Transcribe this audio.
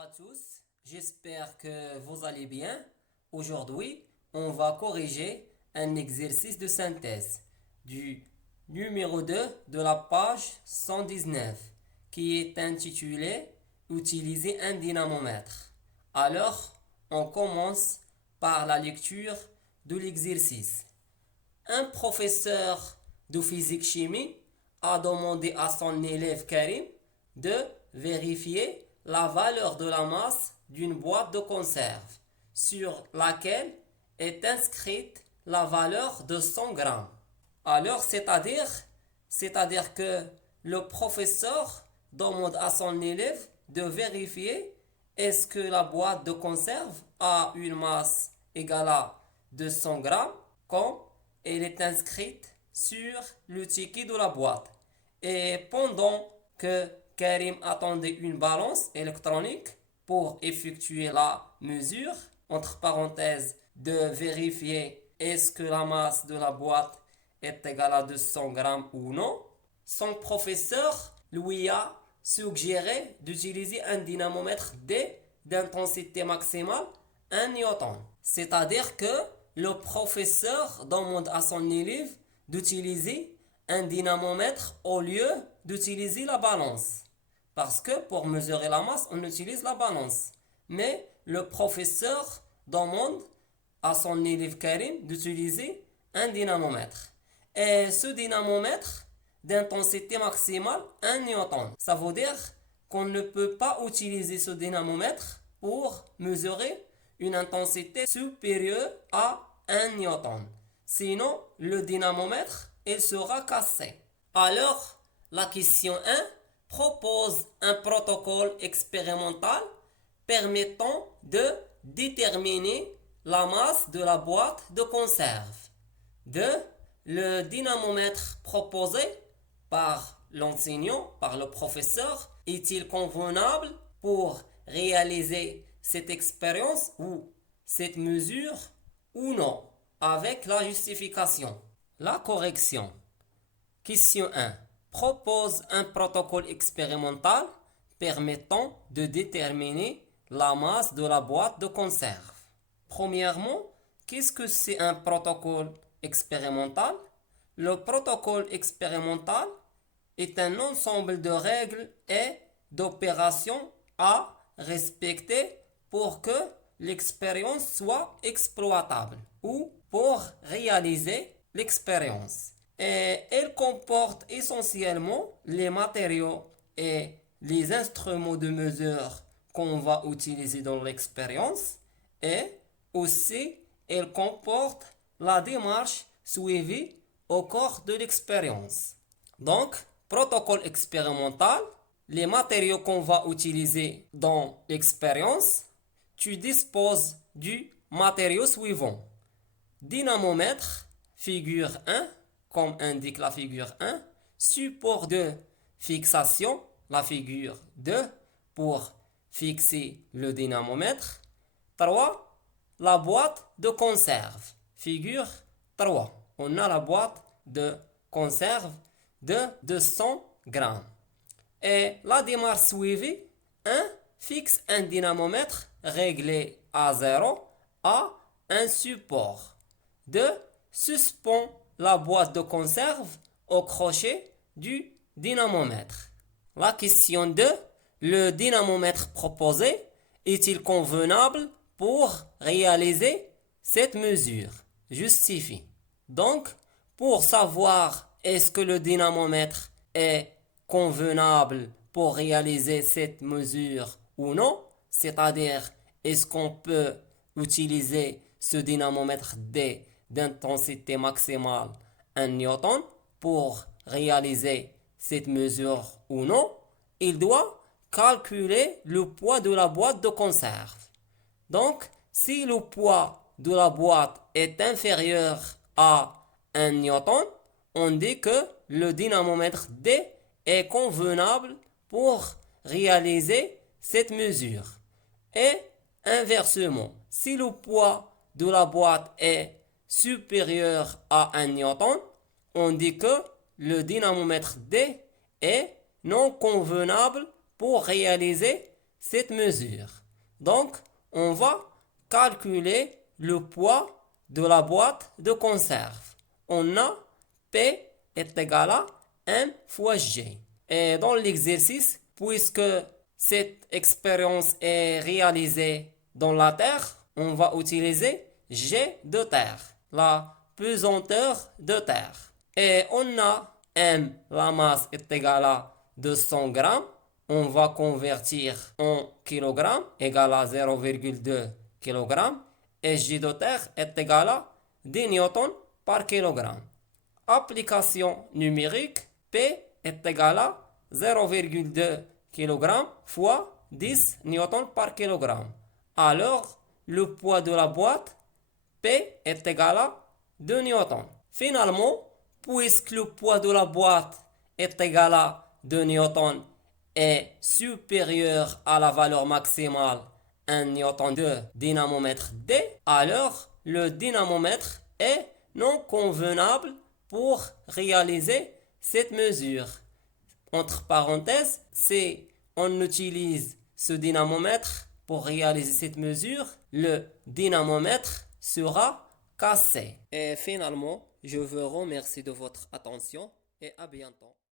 à tous, j'espère que vous allez bien. Aujourd'hui, on va corriger un exercice de synthèse du numéro 2 de la page 119 qui est intitulé Utiliser un dynamomètre. Alors, on commence par la lecture de l'exercice. Un professeur de physique-chimie a demandé à son élève Karim de vérifier la valeur de la masse d'une boîte de conserve sur laquelle est inscrite la valeur de 100 grammes. Alors, c'est-à-dire que le professeur demande à son élève de vérifier est-ce que la boîte de conserve a une masse égale à 200 grammes comme elle est inscrite sur le ticket de la boîte. Et pendant que Karim attendait une balance électronique pour effectuer la mesure, entre parenthèses, de vérifier est-ce que la masse de la boîte est égale à 200 grammes ou non, son professeur lui a suggéré d'utiliser un dynamomètre D d'intensité maximale 1 newton. C'est-à-dire que le professeur demande à son élève d'utiliser un dynamomètre au lieu d'utiliser la balance. Parce que pour mesurer la masse, on utilise la balance. Mais le professeur demande à son élève Karim d'utiliser un dynamomètre. Et ce dynamomètre d'intensité maximale 1 newton. Ça veut dire qu'on ne peut pas utiliser ce dynamomètre pour mesurer une intensité supérieure à 1 newton. Sinon, le dynamomètre, il sera cassé. Alors, la question 1 propose un protocole expérimental permettant de déterminer la masse de la boîte de conserve. 2. Le dynamomètre proposé par l'enseignant, par le professeur, est-il convenable pour réaliser cette expérience ou cette mesure ou non, avec la justification. La correction. Question 1. Propose un protocole expérimental permettant de déterminer la masse de la boîte de conserve. Premièrement, qu'est-ce que c'est un protocole expérimental? Le protocole expérimental est un ensemble de règles et d'opérations à respecter pour que l'expérience soit exploitable ou pour réaliser l'expérience. Et elle comporte essentiellement les matériaux et les instruments de mesure qu'on va utiliser dans l'expérience et aussi elle comporte la démarche suivie au cours de l'expérience. Donc, protocole expérimental, les matériaux qu'on va utiliser dans l'expérience, tu disposes du matériau suivant. Dynamomètre, figure 1, comme indique la figure 1, support de fixation, la figure 2, pour fixer le dynamomètre. 3. La boîte de conserve, figure 3. On a la boîte de conserve de 200 grammes. Et la démarche suivie, 1. Fixe un dynamomètre réglé à 0 à un support. 2. Suspend la boîte de conserve au crochet du dynamomètre. La question 2. Le dynamomètre proposé est-il convenable pour réaliser cette mesure? Justifie. Donc, pour savoir est-ce que le dynamomètre est convenable pour réaliser cette mesure ou non, c'est-à-dire est-ce qu'on peut utiliser ce dynamomètre D d'intensité maximale 1 newton pour réaliser cette mesure ou non, il doit calculer le poids de la boîte de conserve. Donc, si le poids de la boîte est inférieur à 1 newton, on dit que le dynamomètre D est convenable pour réaliser cette mesure. Et inversement, si le poids de la boîte est supérieur à 1 newton, on dit que le dynamomètre D est non convenable pour réaliser cette mesure. Donc, on va calculer le poids de la boîte de conserve. On a P est égal à M fois G. Et dans l'exercice, puisque cette expérience est réalisée dans la Terre, on va utiliser G de terre, la pesanteur de terre. Et on a M, la masse est égale à 200 grammes. On va convertir en kilogrammes, égal à 0,2 kg. Et J de terre est égal à 10 newtons par kilogramme. Application numérique, P est égal à 0,2 kg fois 10 newtons par kilogramme. Alors, le poids de la boîte, P est égal à 2 newtons. Finalement, puisque le poids de la boîte est égal à 2 newtons est supérieur à la valeur maximale 1 newton de dynamomètre D, alors le dynamomètre est non convenable pour réaliser cette mesure. Entre parenthèses, si on utilise ce dynamomètre pour réaliser cette mesure, le dynamomètre sera cassé. Et finalement, je vous remercie de votre attention et à bientôt.